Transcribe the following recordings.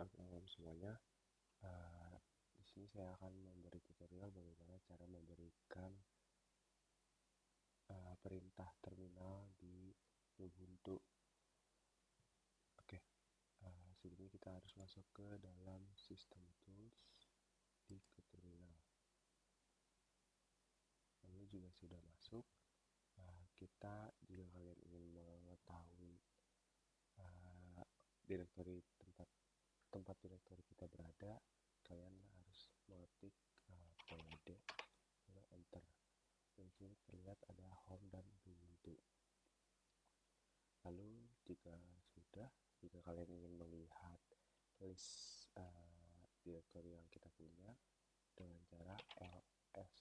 Malam semuanya. Di sini saya akan memberi tutorial bagaimana cara memberikan perintah terminal di Ubuntu. Oke, sebelumnya kita harus masuk ke dalam System Tools di terminal. Lalu juga sudah masuk, kita jika kalian ingin mengetahui direktori tempat direktori kita berada, kalian harus mengetik pd lalu enter. Di sini terlihat ada home dan Ubuntu. Lalu jika kalian ingin melihat list direktori yang kita punya dengan cara ls,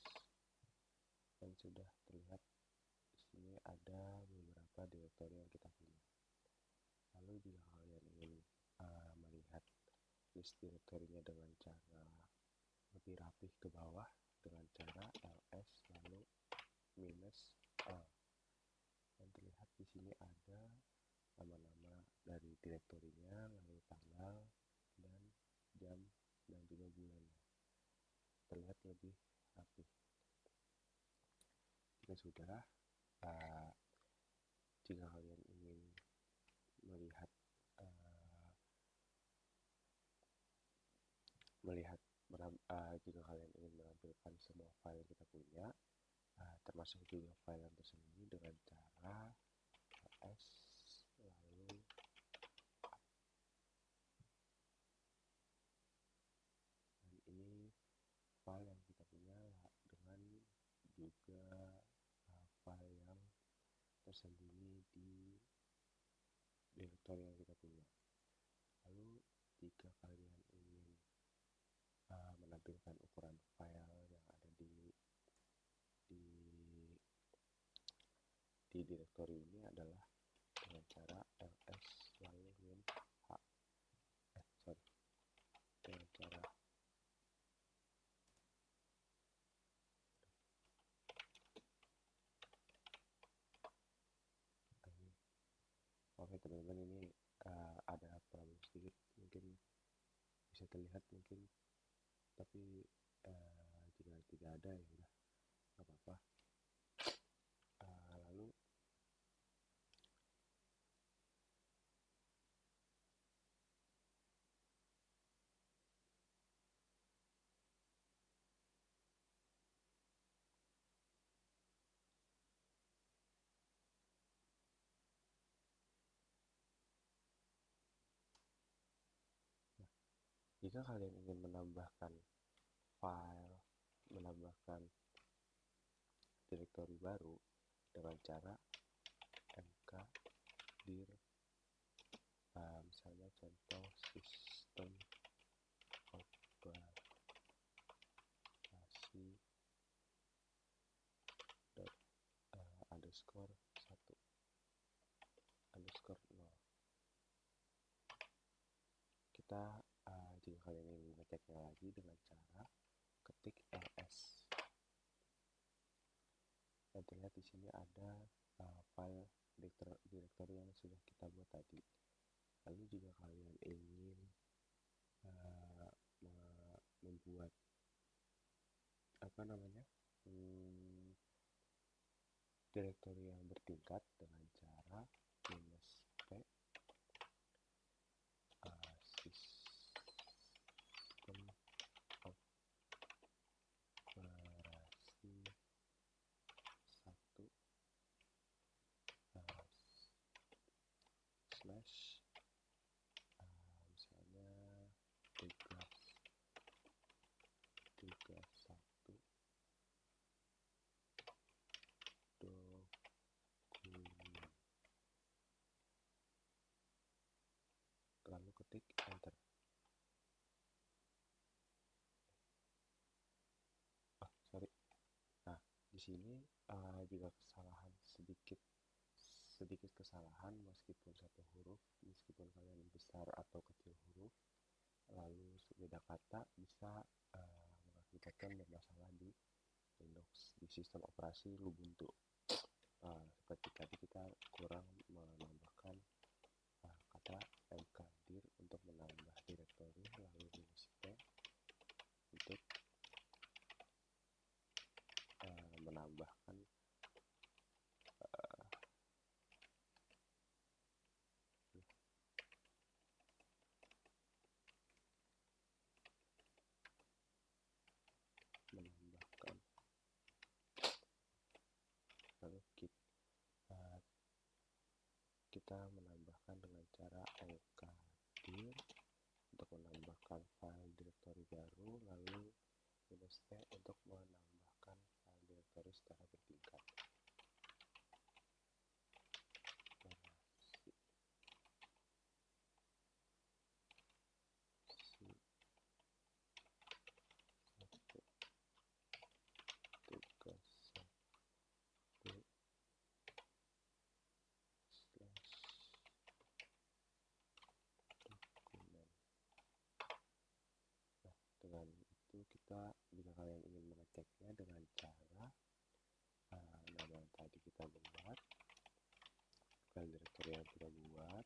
dan sudah terlihat di sini ada beberapa direktori yang kita punya. Lalu jika kalian ingin melihat list direktorinya dengan cara lebih rapih ke bawah, dengan cara ls lalu minus a, dan terlihat di sini ada nama-nama dari direktorinya, lalu tanggal dan jam dan juga bulannya, terlihat lebih rapih. Jika sudah, jika kalian ingin melihat jika kalian ingin menampilkan semua file yang kita punya, termasuk juga file yang tersembunyi, dengan cara ls lalu dan ini file yang kita punya dengan juga file yang tersembunyi di direktori yang kita punya. Lalu jika kalian ingin menampilkan ukuran file yang ada di direktori ini adalah dengan cara ls lalu min h dengan cara ini. Oke teman-teman, ini ada problem sedikit, mungkin bisa terlihat mungkin, tapi jika tidak ada ya udah nggak apa-apa. Lalu jika kalian ingin menambahkan direktori baru dengan cara mkdir, misalnya contoh sistem operasi underscore 1 underscore 0. Kita jika kalian ingin mengeceknya lagi dengan cara ketik ls, dan terlihat di sini ada file direktori yang sudah kita buat tadi. Lalu jika kalian ingin membuat direktori yang bertingkat dengan cara minus p sistem operasi 1 slash misalnya tugas 1 dokumen, lalu ketik enter. Nah, di sini jika sedikit kesalahan meskipun satu huruf, meskipun kalian besar atau kecil huruf, lalu beda kata, bisa mengakibatkan bermasalah di Windows, di sistem operasi Ubuntu. Seperti tadi kita kurang menambahkan kata mkdir untuk menambah direktori kita menambahkan dengan cara mkdir untuk menambahkan file direktori baru, lalu -t untuk menambahkan file direktori secara bertingkat. Dengan itu kita, jika kalian ingin mengeceknya dengan cara nama yang tadi kita buat, file direktori yang kita buat,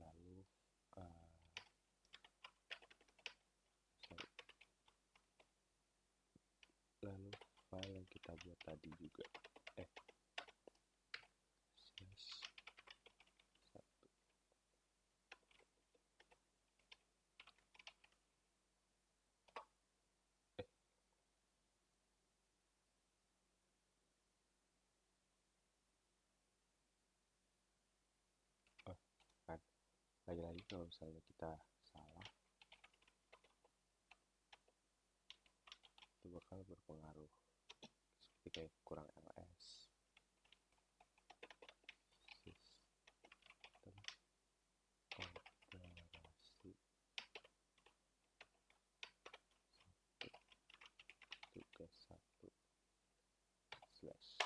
lalu file yang kita buat tadi juga kan lagi-lagi kalau misalnya kita salah itu bakal berpengaruh seperti kayak kurang ls sistem operasi 1.1 slash.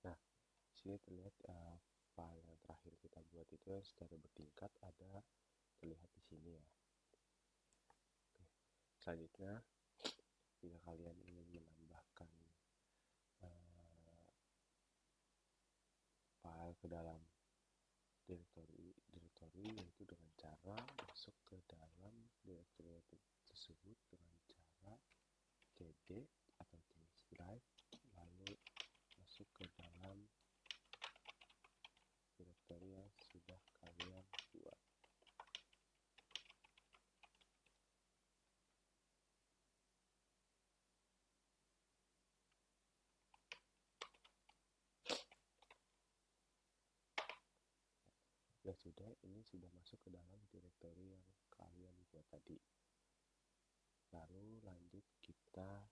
Nah, sini terlihat file yang terakhir kita buat itu secara bertingkat ada terlihat di sini ya. Oke. Selanjutnya, jika kalian ingin menambahkan file ke dalam direktori yaitu dengan cara masuk ke dalam direktori tersebut dengan cara cd atau change drive, lalu masuk ke dalam direktori yang sudah kalian buat. Ya sudah, ini sudah masuk ke dalam direktori yang kalian buat tadi. Lalu lanjut kita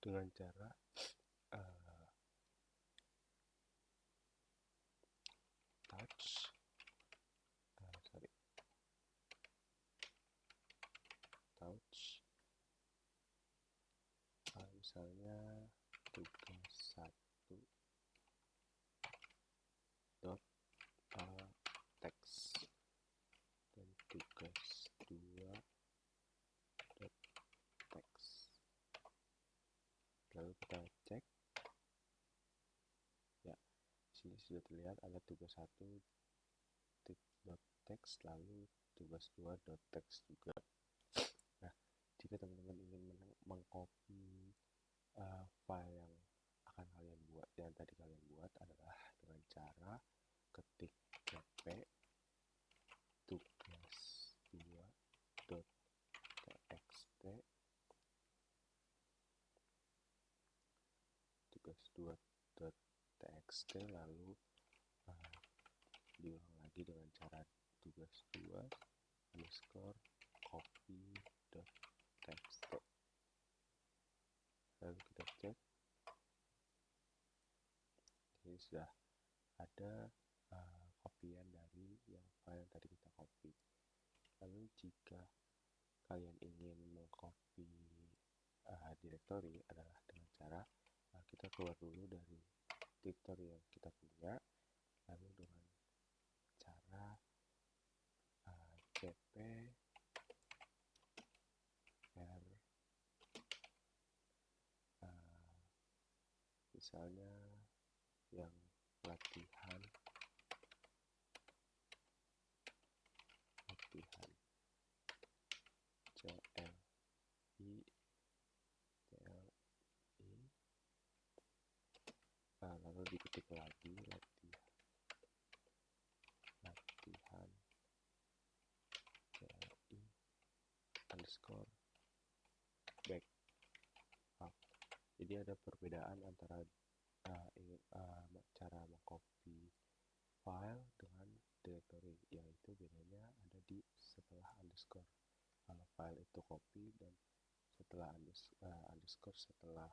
dengan cara touch misalnya tugas 1 dot text dan tugas 2 dot text, lalu kita cek ya, sini sudah terlihat ada tugas 1 dot text lalu tugas 2 dot text juga. Nah, jika teman-teman ingin mengcopy tugas2.txt lalu diulang lagi dengan cara tugas2 underscore copy.txt. Lalu kita cek, ini sudah ada kopian dari yang file yang tadi kita copy. Lalu jika kalian ingin mengcopy directory adalah dengan cara kita keluar dulu dari directory yang kita punya, lalu dengan cara cp r misalnya yang latihan CLI lalu diketik lagi latihan CLI underscore backup. Jadi ada perbedaan antara cara mengcopy file dengan directory, yaitu bedanya ada di setelah underscore. Kalau file itu copy dan setelah underscore setelah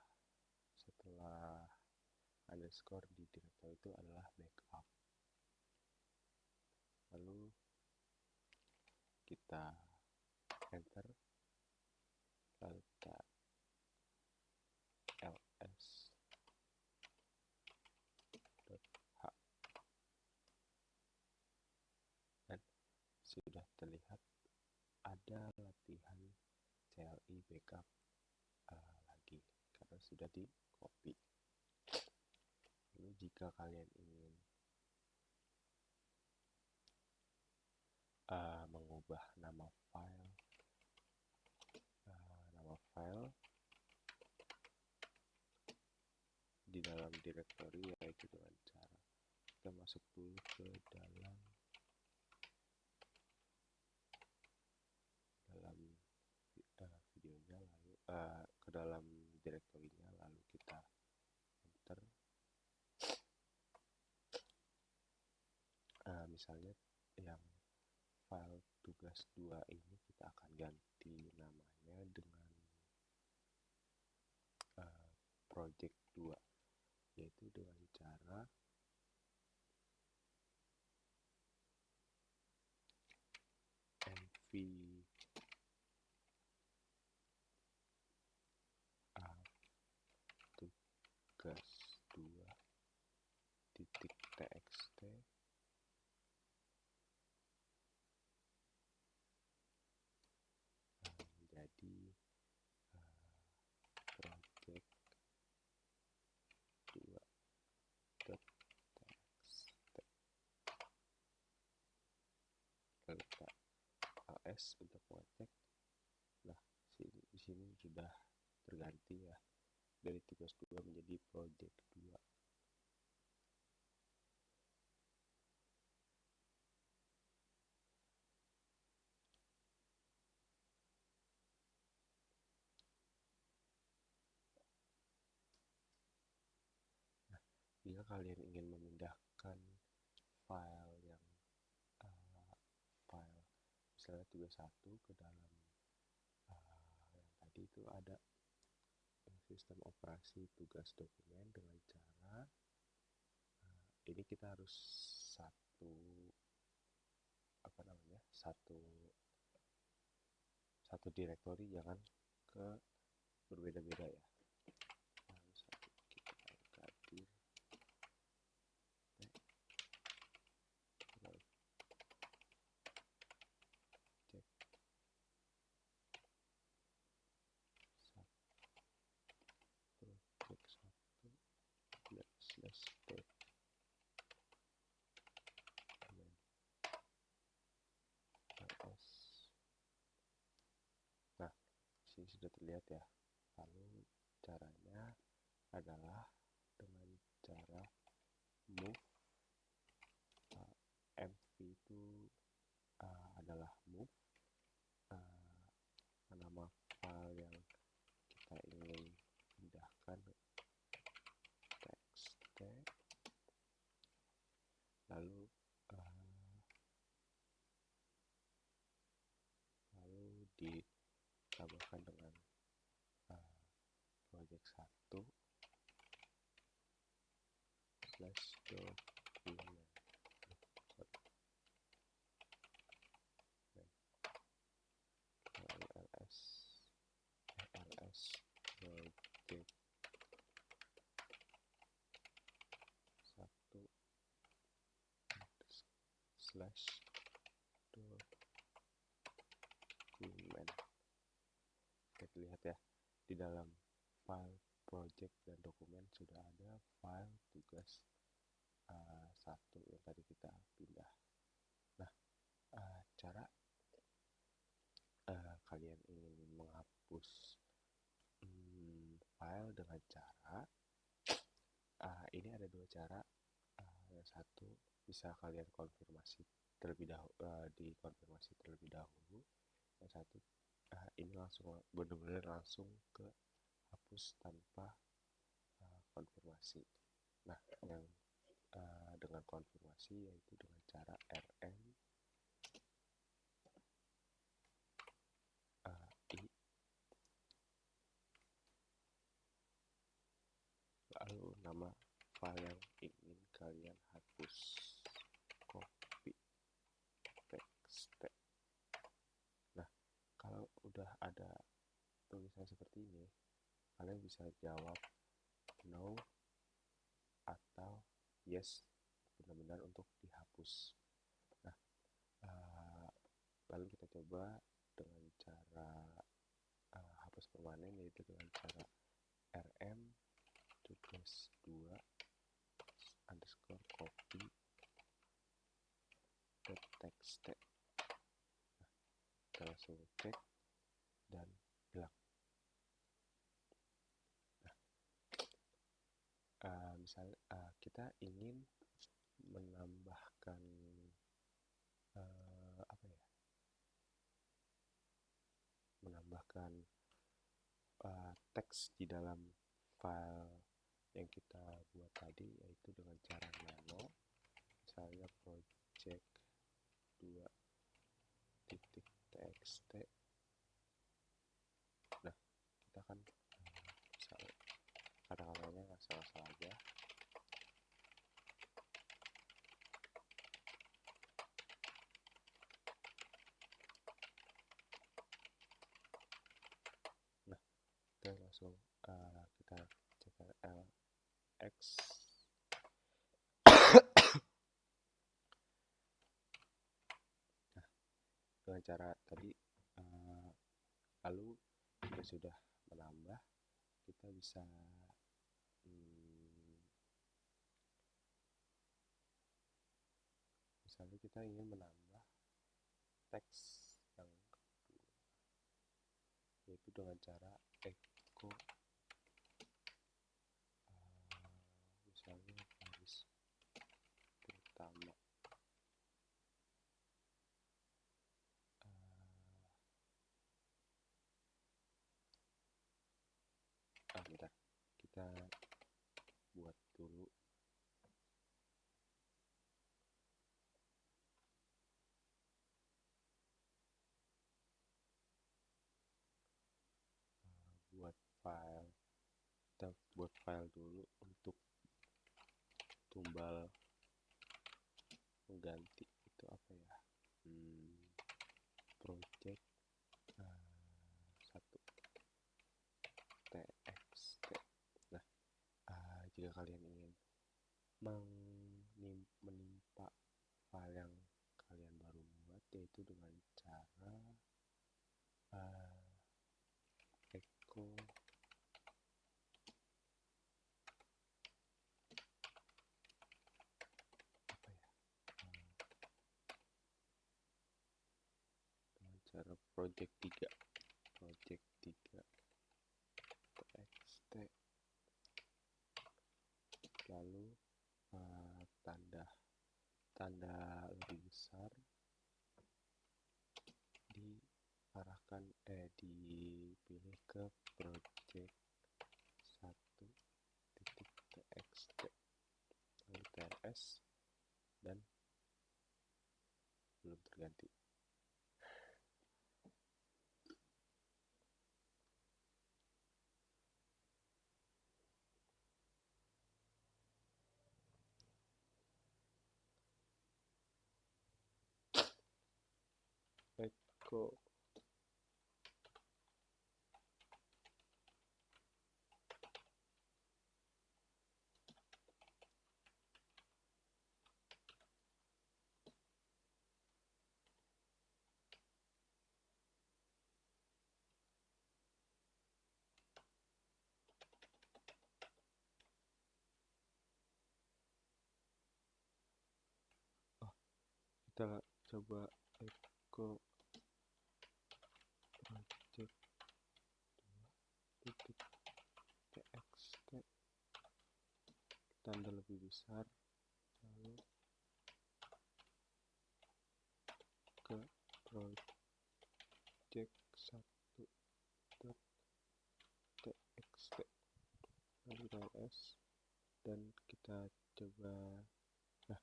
underscore di directory itu adalah backup. Lalu kita enter, lalu kita ls.h, dan sudah terlihat ada latihan CLI backup lagi karena sudah di copy. Lalu jika kalian ingin mengubah nama file di dalam directory, yaitu dengan cara kita masuk dulu ke dalam videonya, lalu ke dalam directory-nya, lalu kita enter. Misalnya yang file tugas2 ini kita akan ganti namanya dengan project2, yaitu dengan cara mv tugas2.txt menjadi project2.txt. Lalu kita ls untuk mengecek. Nah, di sini sudah terganti ya, dari tugas2 menjadi project2. Jika kalian ingin memindahkan file yang file misalnya tugas1 ke dalam yang tadi itu ada sistem operasi tugas dokumen, dengan cara ini kita harus satu directory, jangan ke berbeda-beda ya. Nah, sini sudah terlihat ya. Lalu caranya adalah dengan cara move mv itu adalah move nama file yang kita ingin pindahkan project 1 slash dokumen ls project 1 slash dokumen. Kita lihat ya, di dalam file project dan dokumen sudah ada file tugas 1 yang tadi kita pindah. Nah, cara kalian ingin menghapus file dengan cara ini ada 2 cara. Yang satu bisa kalian konfirmasi terlebih dahulu, dikonfirmasi terlebih dahulu. Yang satu ini langsung benar-benar langsung ke hapus tanpa konfirmasi. Nah, yang dengan konfirmasi yaitu dengan cara rm i lalu nama file yang ingin kalian hapus, copy paste. Nah, kalau udah ada tulisan seperti ini, kalian bisa jawab no atau yes, benar-benar untuk dihapus. Nah, lalu kita coba dengan cara hapus permanen, yaitu dengan cara rm tugas 2 underscore copy text. Nah, kita langsung cek dan hilang. Nah, misal kita ingin menambahkan menambahkan teks di dalam file yang kita buat tadi, yaitu dengan cara nano, misalnya project 2.txt. Nah, kita kan misalnya kata-katanya nggak salah-salah aja. Nah, kita langsung kita cek lx. Nah, dengan cara tadi lalu kita sudah menambah, kita bisa misalnya kita ingin menambah teks yang kedua, yaitu dengan cara echo misalnya garis pertama. Bentar, kita buat dulu. Kita buat file dulu untuk tumbal mengganti itu apa ya, project 1 txt. Nah, jika kalian ingin menimpa file yang kalian baru buat, yaitu dengan cara echo dengan cara project 3 txt, lalu tanda lebih besar diarahkan dipilih ke project 1.txt, lalu tls, dan belum terganti. Eko. Kita coba Eko project 2.txt tanda lebih besar, lalu ke project 1.txt lalu ls, dan kita coba. Nah,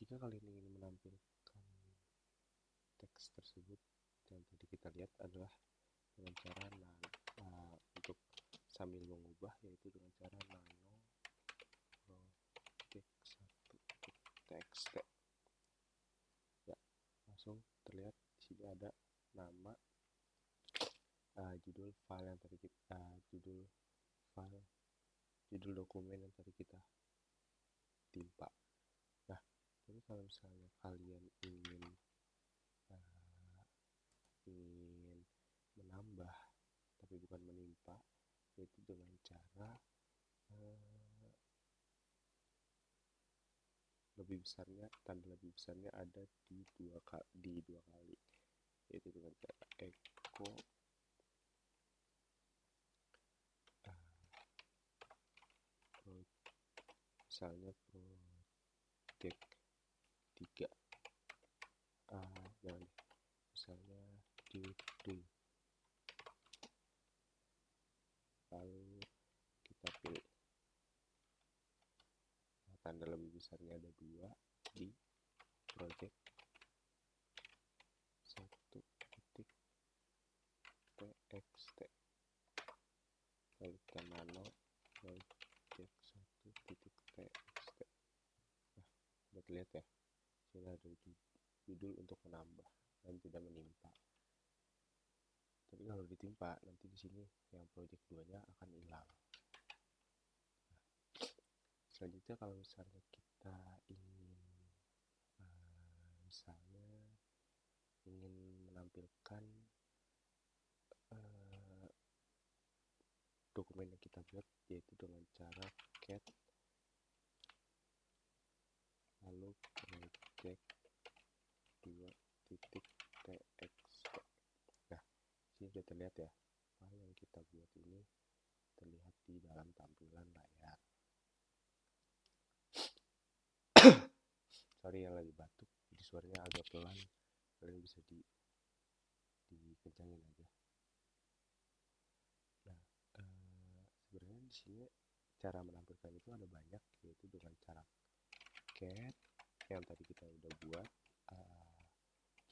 jika kalian ingin menampilkan teks tersebut yang tadi kita lihat adalah dengan cara untuk sambil mengubah, yaitu dengan cara nano project 1.txt. Ya, langsung terlihat di sini ada nama, judul file yang tadi kita judul dokumen yang tadi kita timpa. Nah, jadi kalau misalnya kalian ingin menambah tapi bukan menimpa, yaitu dengan cara lebih besarnya, tanda lebih besarnya ada di dua kali, yaitu dengan cara echo misalnya project 3, misalnya judul, lalu kita pilih. Tanda lebih besarnya ada 2 di project 1.txt, lalu kita nano project 1.txt. Nah, udah terlihat ya, sini ada judul untuk menambah dan tidak menimpa. Tapi kalau ditimpa, nanti di sini yang project 2-nya akan hilang. Selanjutnya kalau misalnya kita ingin menampilkan dokumen yang kita buat, yaitu dengan cara cat lalu project 2.txt. Nah, sini sudah terlihat ya, file yang kita buat ini terlihat di dalam tampilan layar. Sorry yang lagi batuk, jadi suaranya agak pelan, kalian bisa dikencangin aja. Nah, sebenarnya di sini cara menampilkan itu ada banyak, yaitu dengan cara cat yang tadi kita udah buat,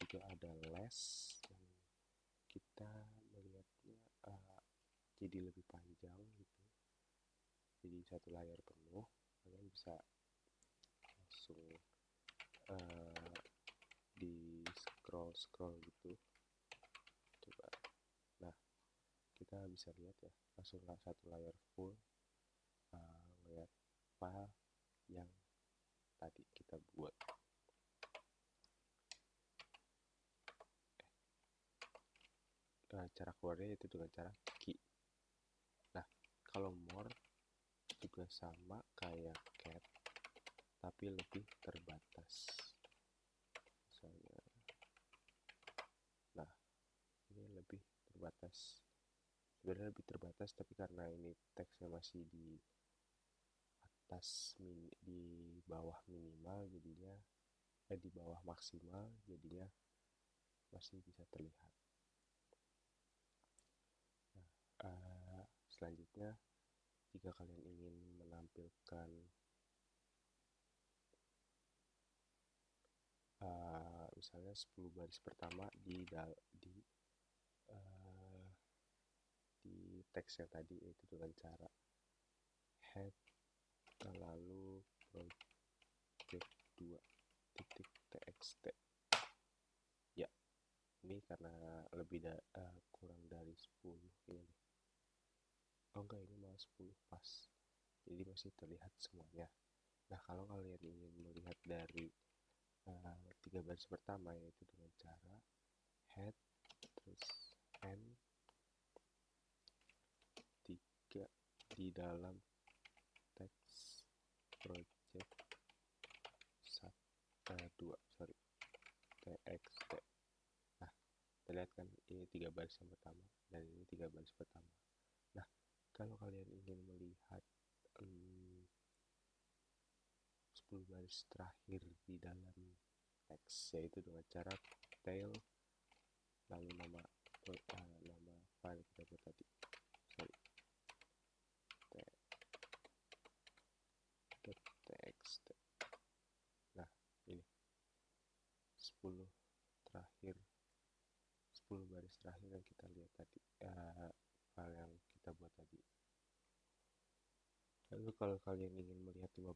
juga ada less yang kita melihatnya jadi lebih panjang gitu, jadi satu layar penuh. Kalian bisa langsung di scroll gitu, coba. Nah, kita bisa lihat ya, langsung satu layar full lihat file yang tadi kita buat. Cara keluarnya itu dengan cara key. Nah, kalau more juga sama kayak cat, tapi lebih terbatas. Misalnya, nah ini lebih terbatas. Sebenarnya lebih terbatas, tapi karena ini teksnya masih di atas di bawah minimal, jadinya di bawah maksimal, jadinya masih bisa terlihat. Nah, selanjutnya jika kalian ingin menampilkan misalnya 10 baris pertama di teks yang tadi, yaitu dengan cara head lalu project 2.txt. Ya, ini karena kurang dari 10 ini. Oh enggak, ini malah 10 pas, jadi masih terlihat semuanya. Nah, kalau kalian ingin melihat dari 3 baris pertama, yaitu dengan cara head terus n 3 di dalam teks project 2 txt. Nah, terlihat kan ini 3 baris yang pertama dan ini 3 baris pertama. Nah, kalau kalian ingin melihat 10 baris terakhir di dalam teks, yaitu dengan cara tail lalu nama file kita buat tadi, txt. Nah, ini 10 baris terakhir yang kita lihat tadi, file yang kita buat tadi. Lalu kalau kalian ingin melihat 5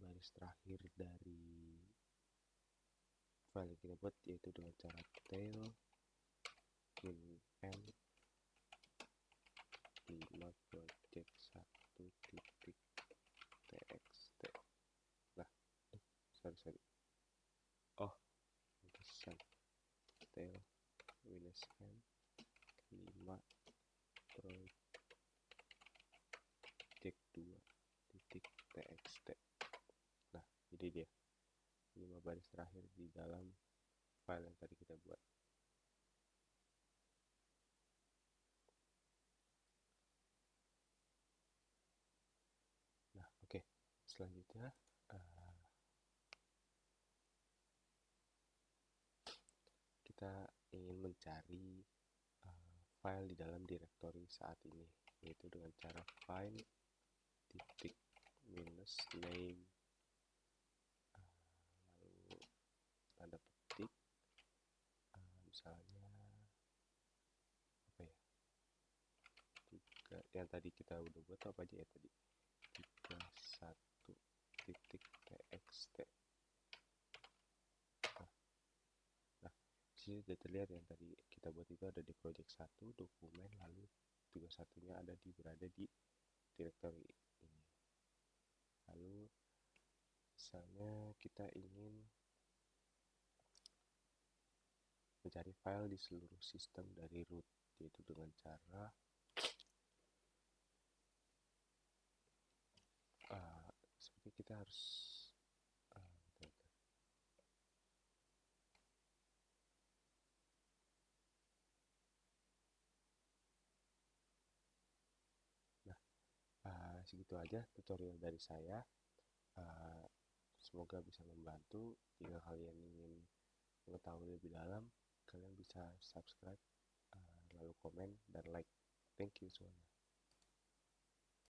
baris terakhir dari file yang kita buat, yaitu dengan cara tail min n 5 project 1 titik txt. Nah, sorry. Oh, pesan tail minus n 5 project 2 titik txt. Nah, jadi dia 5 baris terakhir di dalam file yang tadi kita buat. Nah, oke. Selanjutnya kita ingin mencari file di dalam directory saat ini, yaitu dengan cara find titik minus name lalu tanda petik, misalnya apa ya, yang tadi kita udah buat apa aja ya tadi, 31 titik txt. Nah, sini sudah terlihat yang tadi kita buat itu ada di project 1 dokumen, lalu 31-nya berada di directory ini. Lalu misalnya kita ingin mencari file di seluruh sistem dari root, yaitu dengan cara seperti kita harus segitu aja tutorial dari saya. Semoga bisa membantu. Jika kalian ingin mengetahui lebih dalam, kalian bisa subscribe, lalu komen dan like. Thank you semuanya.